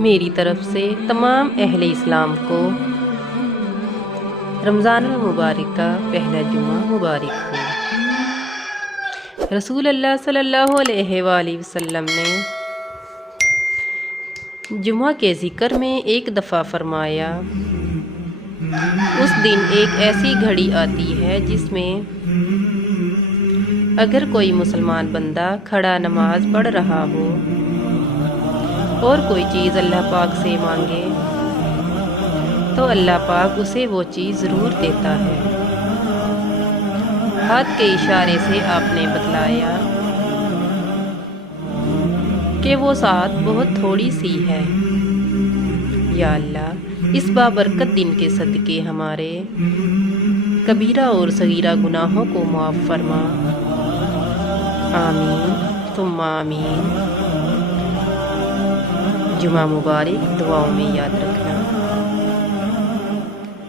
میری طرف سے تمام اہل اسلام کو رمضان المبارک کا پہلا جمعہ مبارک ہو۔ رسول اللہ صلی اللہ علیہ وآلہ وسلم نے جمعہ کے ذکر میں ایک دفعہ فرمایا، اس دن ایک ایسی گھڑی آتی ہے جس میں اگر کوئی مسلمان بندہ کھڑا نماز پڑھ رہا ہو اور کوئی چیز اللہ پاک سے مانگے تو اللہ پاک اسے وہ چیز ضرور دیتا ہے۔ ہاتھ کے اشارے سے آپ نے بتلایا کہ وہ سات بہت تھوڑی سی ہے۔ یا اللہ، اس بابرکت دن کے صدقے ہمارے کبیرہ اور صغیرہ گناہوں کو معاف فرما، آمین ثم آمین۔ جمعہ مبارک دعاؤں میں یاد رکھنا۔